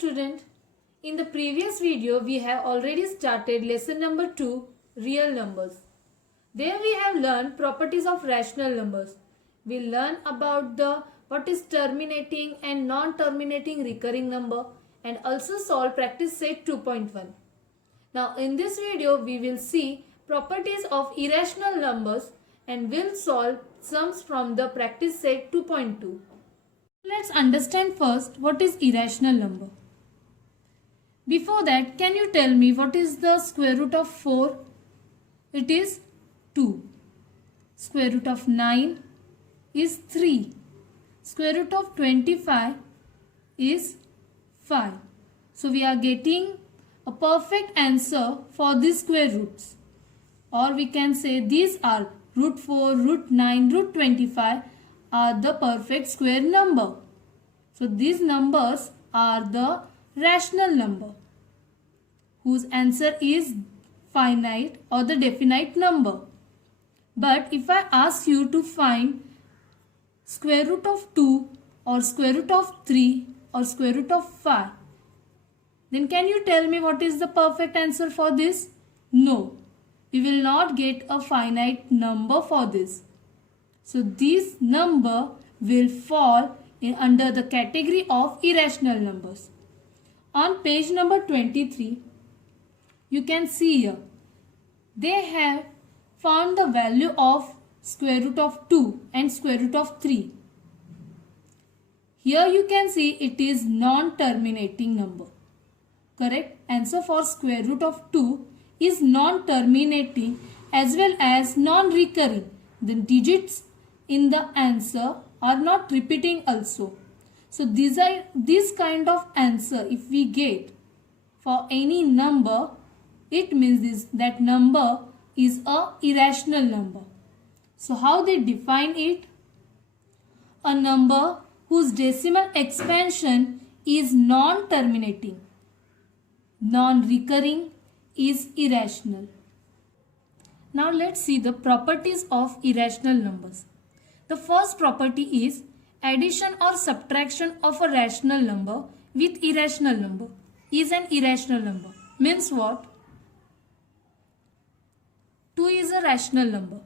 student. In the previous video, we have already started lesson number 2, real numbers. There we have learned properties of rational numbers. We learn about what is terminating and non-terminating recurring number and also solve practice set 2.1. Now in this video, we will see properties of irrational numbers and will solve sums from the practice set 2.2. Let's understand first what is irrational number. Before that, can you tell me what is the square root of 4? It is 2. Square root of 9 is 3. Square root of 25 is 5. So we are getting a perfect answer for these square roots. Or we can say these are root 4, root 9, root 25 are the perfect square number. So these numbers are the rational number whose answer is finite or the definite number. But if I ask you to find square root of 2 or square root of 3 or square root of 5, then can you tell me what is the perfect answer for this? No, we will not get a finite number for this. So this number will fall under the category of irrational numbers. On page number 23, you can see here, they have found the value of square root of 2 and square root of 3. Here you can see it is non-terminating number. Correct answer for square root of 2 is non-terminating as well as non-recurring. The digits in the answer are not repeating also. So this kind of answer if we get for any number, it means that number is a irrational number. So how they define it? A number whose decimal expansion is non-terminating, non-recurring is irrational. Now let's see the properties of irrational numbers. The first property is addition or subtraction of a rational number with irrational number is an irrational number. Means what? 2 is a rational number.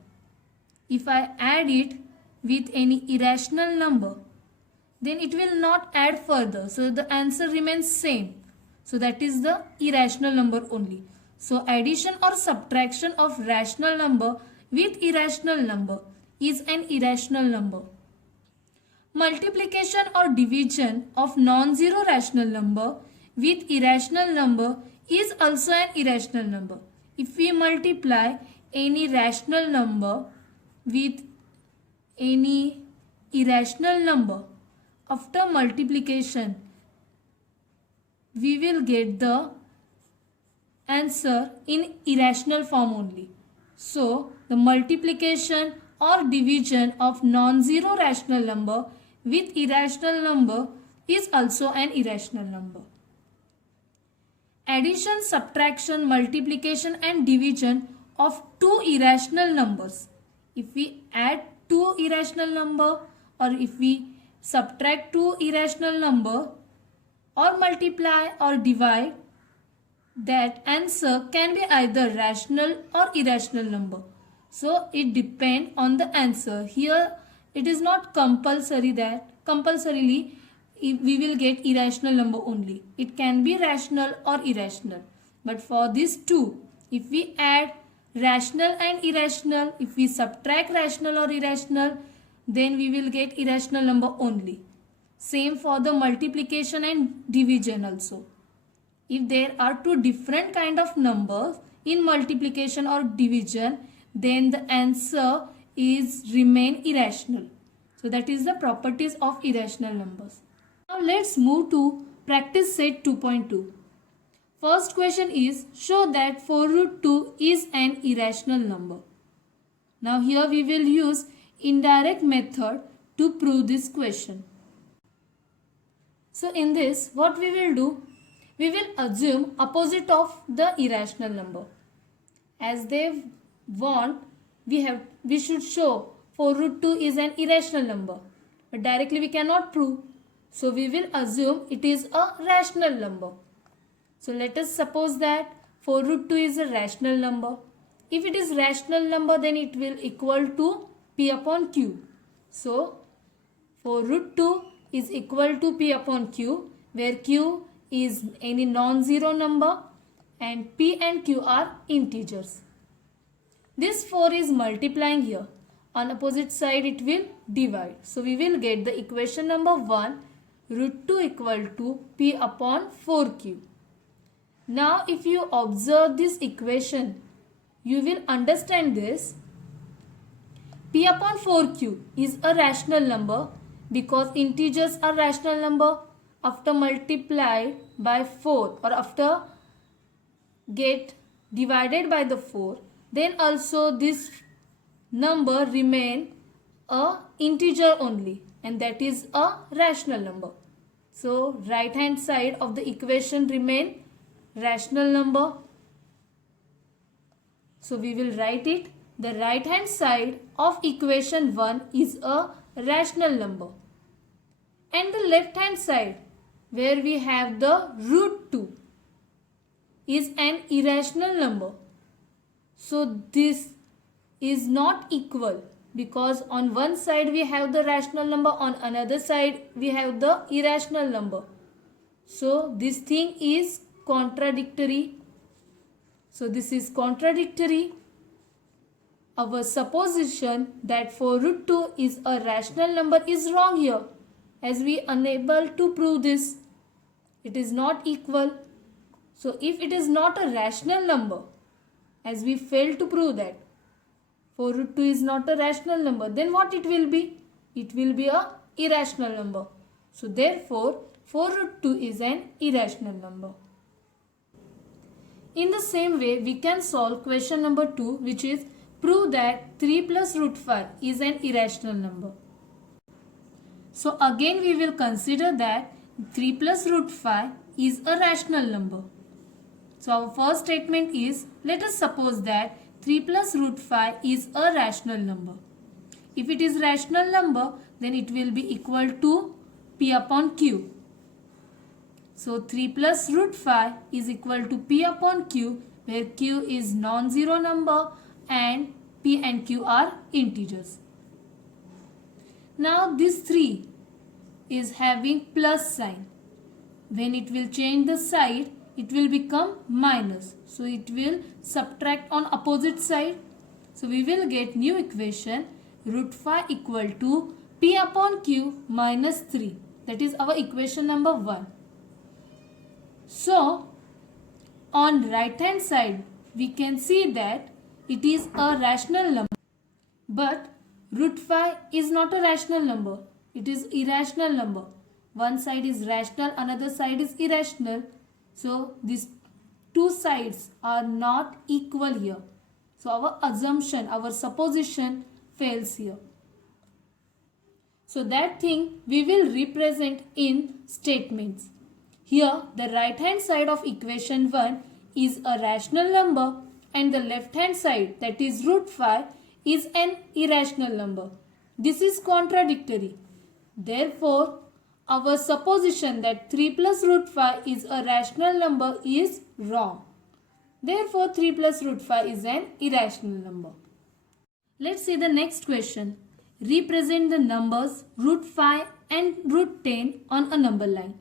If I add it with any irrational number, then it will not add further. So the answer remains same. So that is the irrational number only. So addition or subtraction of rational number with irrational number is an irrational number. Multiplication or division of non-zero rational number with irrational number is also an irrational number. If we multiply any rational number with any irrational number, after multiplication we will get the answer in irrational form only. So the multiplication or division of non-zero rational number with irrational number is also an irrational number. Addition, subtraction, multiplication and division of two irrational numbers. If we add two irrational number or if we subtract two irrational number or multiply or divide, that answer can be either rational or irrational number. So it depends on the answer. Here it is not compulsorily we will get irrational number only. It can be rational or irrational. But for these two, if we add rational and irrational, if we subtract rational or irrational, then we will get irrational number only. Same for the multiplication and division also. If there are two different kind of numbers in multiplication or division, then the answer is remain irrational. So that is the properties of irrational numbers. Now let's move to practice set 2.2. First question is, show that 4 root 2 is an irrational number. Now here we will use indirect method to prove this question. So in this, what we will do? We will assume opposite of the irrational number. As they want, we should show 4 root 2 is an irrational number. But directly we cannot prove. So we will assume it is a rational number. So let us suppose that 4 root 2 is a rational number. If it is rational number, then it will equal to P upon Q. So 4 root 2 is equal to P upon Q, where Q is any non-zero number and P and Q are integers. This 4 is multiplying here. On opposite side it will divide. So we will get the equation number 1, root 2 equal to P upon 4Q. Now if you observe this equation, you will understand this. P upon 4Q is a rational number because integers are rational number. After multiplied by 4 or after get divided by the 4, then also this number remain a integer only, and that is a rational number. So right hand side of the equation remain rational number. So we will write it. The right hand side of equation 1 is a rational number, and the left hand side where we have the root 2 is an irrational number. So this is not equal because on one side we have the rational number, on another side we have the irrational number. So this thing is contradictory. So this is contradictory. Our supposition that 4 root 2 is a rational number is wrong here, as we are unable to prove this. It is not equal. So if it is not a rational number, as we failed to prove that 4 root 2 is not a rational number, then what it will be? It will be a irrational number. So therefore 4 root 2 is an irrational number. In the same way, we can solve question number 2, which is prove that 3 plus root 5 is an irrational number. So again we will consider that 3 plus root 5 is a rational number. So our first statement is, let us suppose that 3 plus root 5 is a rational number. If it is rational number, then it will be equal to P upon Q. So 3 plus root 5 is equal to P upon Q, where Q is non-zero number and P and Q are integers. Now this 3 is having plus sign. When it will change the side, it will become minus. So it will subtract on opposite side. So we will get new equation, root 5 equal to P upon Q minus 3. That is our equation number 1. So on right hand side we can see that it is a rational number, but root 5 is not a rational number. It is irrational number. One side is rational, another side is irrational. So these two sides are not equal here. So our assumption, our supposition fails here. So that thing we will represent in statements. Here the right hand side of equation 1 is a rational number and the left hand side, that is root 5, is an irrational number. This is contradictory. Therefore our supposition that 3 plus root 5 is a rational number is wrong. Therefore 3 plus root 5 is an irrational number. Let's see the next question. Represent the numbers root 5 and root 10 on a number line.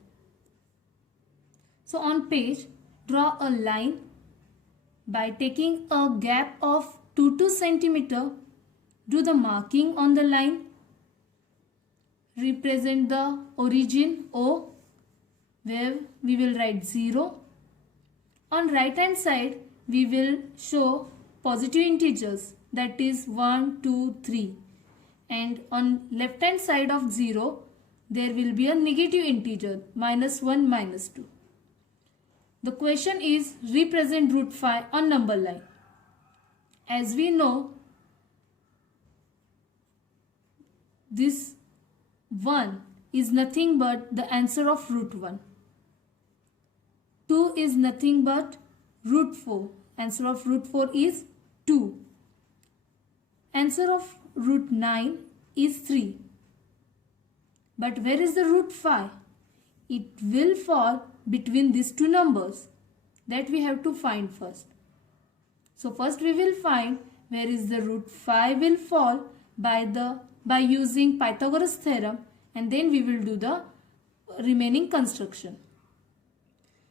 So on page, draw a line by taking a gap of 2 centimeter. Do the marking on the line. Represent the origin O, where we will write 0. On right hand side we will show positive integers, that is 1, 2, 3, and on left hand side of 0 there will be a negative integer, minus 1, minus 2. The question is represent root 5 on number line. As we know, this 1 is nothing but the answer of root 1. 2 is nothing but root 4. Answer of root 4 is 2. Answer of root 9 is 3. But where is the root 5? it will fall between these two numbers. That we have to find first. So first we will find where is the root 5 will fall by using Pythagoras theorem, and then we will do the remaining construction.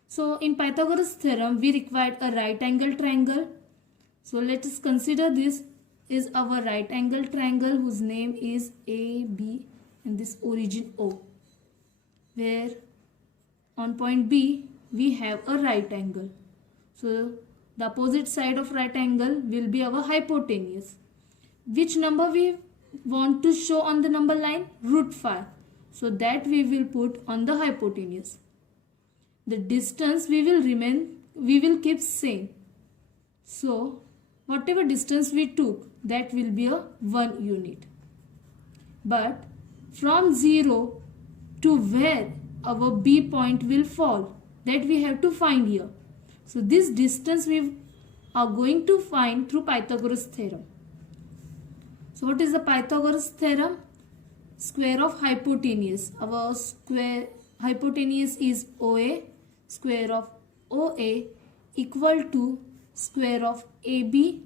So in Pythagoras theorem we required a right angle triangle. So let us consider this is our right angle triangle whose name is AB and this origin O, where on point B we have a right angle. So the opposite side of right angle will be our hypotenuse. Which number we want to show on the number line? Root 5. So that we will put on the hypotenuse. The distance we will keep same. So whatever distance we took, that will be a 1 unit. But from 0 to where our B point will fall, that we have to find here. So this distance we are going to find through Pythagoras theorem. So what is the Pythagoras theorem? Square of hypotenuse. Our square hypotenuse is OA. Square of OA equal to square of AB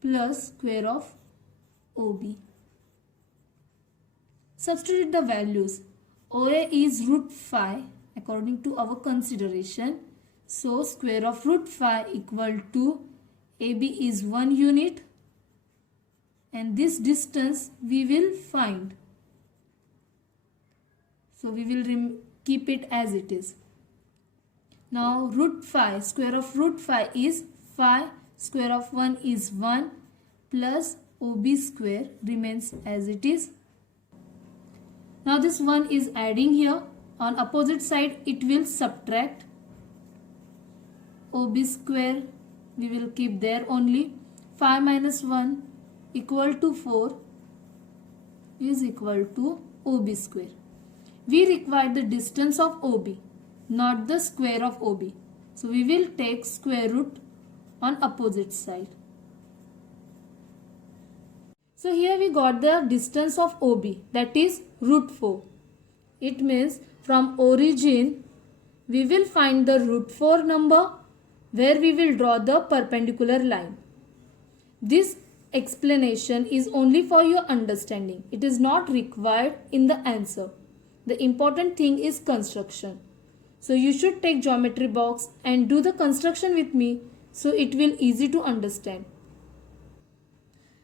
plus square of OB. Substitute the values. OA is root 5 according to our consideration. So square of root 5 equal to AB is 1 unit, and this distance we will find. So we will keep it as it is. Now root 5, square of root 5 is 5, square of 1 is 1 plus OB square remains as it is. Now this 1 is adding here. On opposite side it will subtract. OB square we will keep there only. 5 minus 1 equal to 4 is equal to OB square. We require the distance of OB, not the square of OB. So we will take square root on opposite side. So here we got the distance of OB, that is root 4. It means from origin we will find the root 4 number where we will draw the perpendicular line. This explanation is only for your understanding. It is not required in the answer. The important thing is construction. So you should take geometry box and do the construction with me, so it will easy to understand.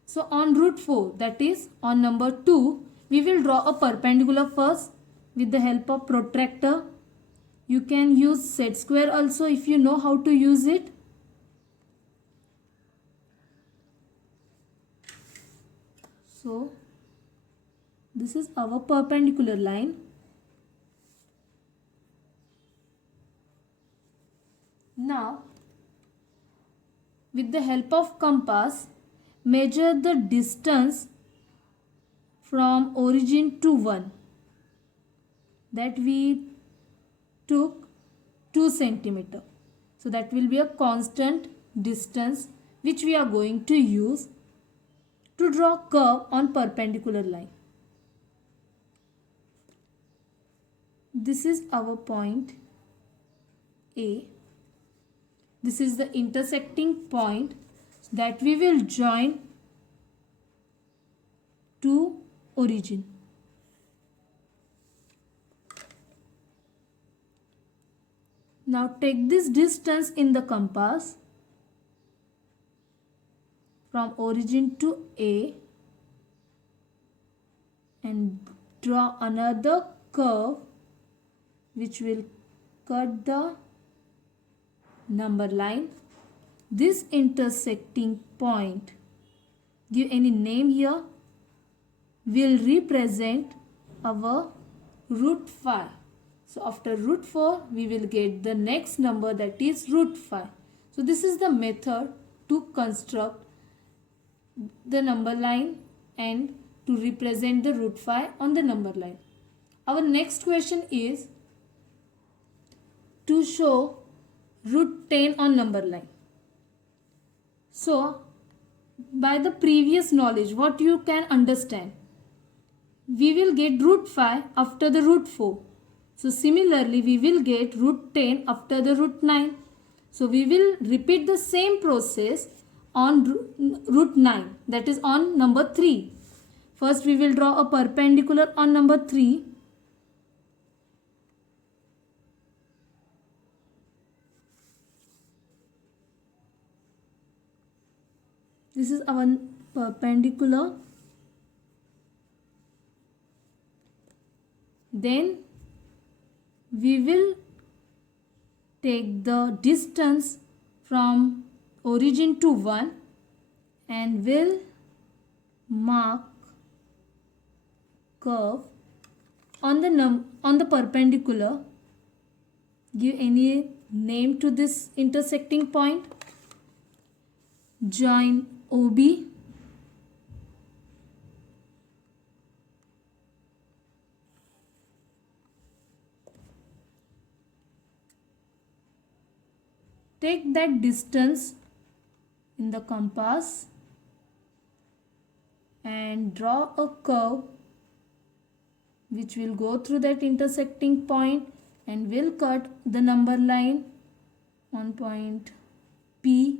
So on root 4, that is on number 2, we will draw a perpendicular first with the help of protractor. You can use set square also if you know how to use it. So this is our perpendicular line. Now with the help of compass, measure the distance from origin to 1. That we took 2 centimeter. So that will be a constant distance which we are going to use to draw curve on perpendicular line. This is our point A. This is the intersecting point that we will join to origin. Now take this distance in the compass from origin to A and draw another curve which will cut the number line. This intersecting point, give any name here, will represent our root 5. So after root 4 we will get the next number, that is root 5. So this is the method to construct the number line and to represent the root 5 on the number line. Our next question is to show root 10 on number line. So by the previous knowledge, what you can understand, we will get root 5 after the root 4. So similarly, we will get root 10 after the root 9. So we will repeat the same process on root 9, that is on number 3. First we will draw a perpendicular on number 3. This is our perpendicular. Then we will take the distance from origin to 1 and will mark curve on the perpendicular. Give any name to this intersecting point. Join OB. Take that distance in the compass and draw a curve which will go through that intersecting point and will cut the number line on point P,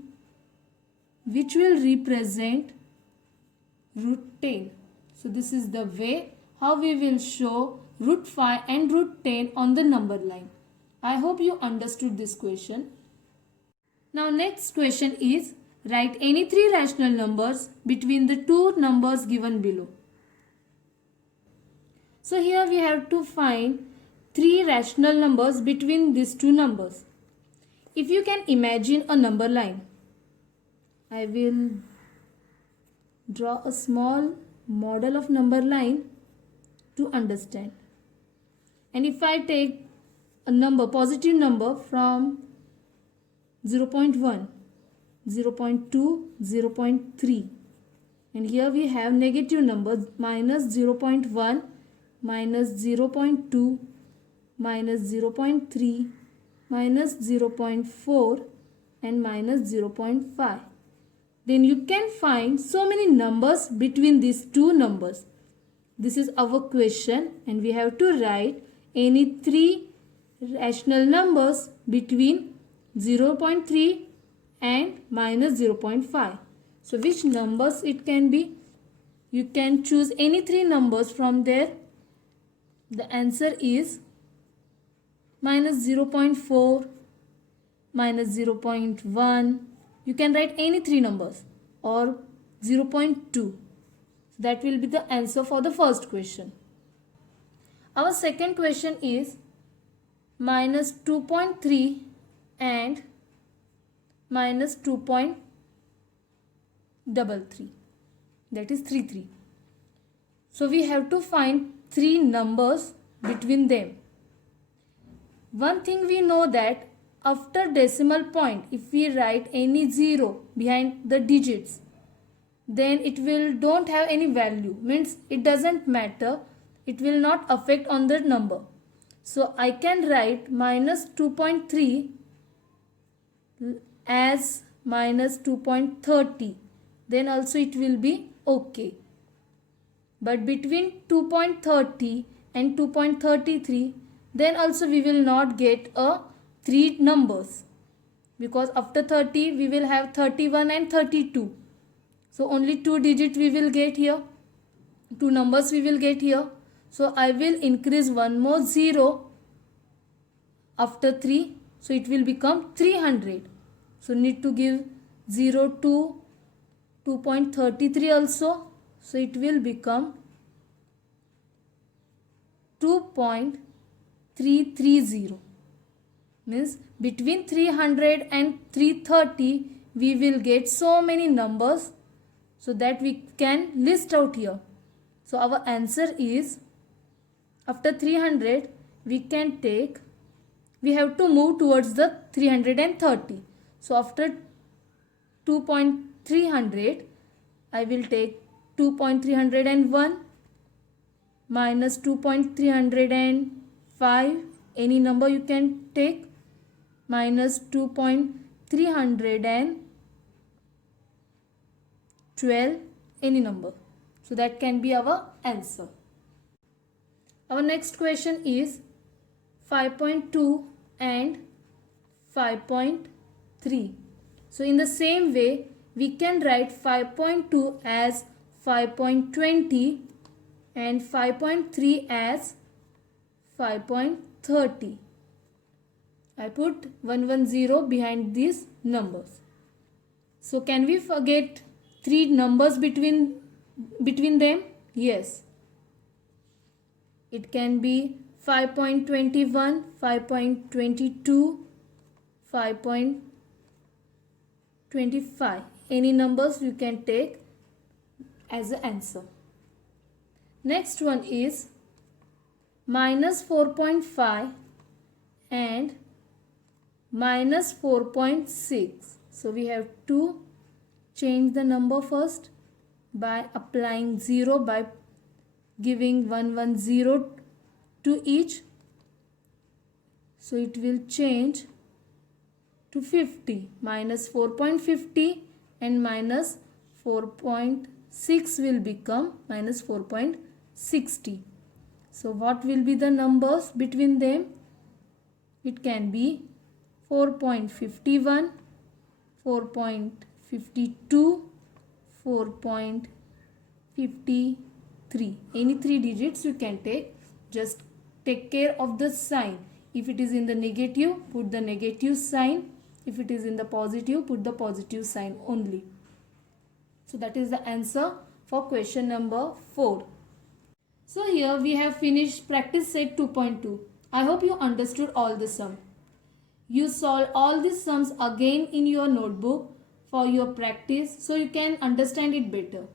which will represent root 10. So this is the way how we will show root 5 and root 10 on the number line. I hope you understood this question. Now next question is, write any three rational numbers between the two numbers given below. So here we have to find three rational numbers between these two numbers. If you can imagine a number line, I will draw a small model of number line to understand. And if I take a number, positive number from 0.1, 0.2, 0.3, and here we have negative numbers minus 0.1, minus 0.2, minus 0.3, minus 0.4 and minus 0.5. Then you can find so many numbers between these two numbers. This is our question and we have to write any three rational numbers between 0.3 and minus 0.5. So which numbers it can be? You can choose any three numbers from there. The answer is minus 0.4, minus 0.1. You can write any three numbers or 0.2. That will be the answer for the first question. Our second question is minus 2.3 and minus 2.33. That is 3. So we have to find three numbers between them. One thing we know that after decimal point, if we write any zero behind the digits, then it will don't have any value, means it doesn't matter, it will not affect on the number. So I can write minus 2.3 as minus 2.30, then also it will be okay. But between 2.30 and 2.33, then also we will not get a three numbers, because after 30 we will have 31 and 32. So only two digits we will get here, two numbers we will get here. So I will increase one more 0 after 3. So it will become 300. So need to give 0 to 2.33 also. So it will become 2.330. Means between 300 and 330 we will get so many numbers, so that we can list out here. So our answer is, after 300 we can take, we have to move towards the 330. So after 2.300 I will take 2.301 minus 2.305, any number you can take, minus 2.312, any number. So that can be our answer. Our next question is 5.2 and 5.3. So in the same way, we can write 5.2 as 5.20 and 5.3 as 5.30. I put 110 behind these numbers. So can we forget three numbers between them? Yes. It can be 5.21, 5.22, 5.25. Any numbers you can take as an answer. Next one is minus 4.5 and minus 4.6. So we have to change the number first by applying 0, by giving 110 to each. So it will change to 50. Minus 4.50 and minus 4.6 will become minus 4.60. So what will be the numbers between them? It can be 4.51, 4.52, 4.53. Any three digits you can take. Just take care of the sign. If it is in the negative, put the negative sign. If it is in the positive, put the positive sign only. So that is the answer for question number 4. So here we have finished practice set 2.2. I hope you understood all the sum. You solve all these sums again in your notebook for your practice so you can understand it better.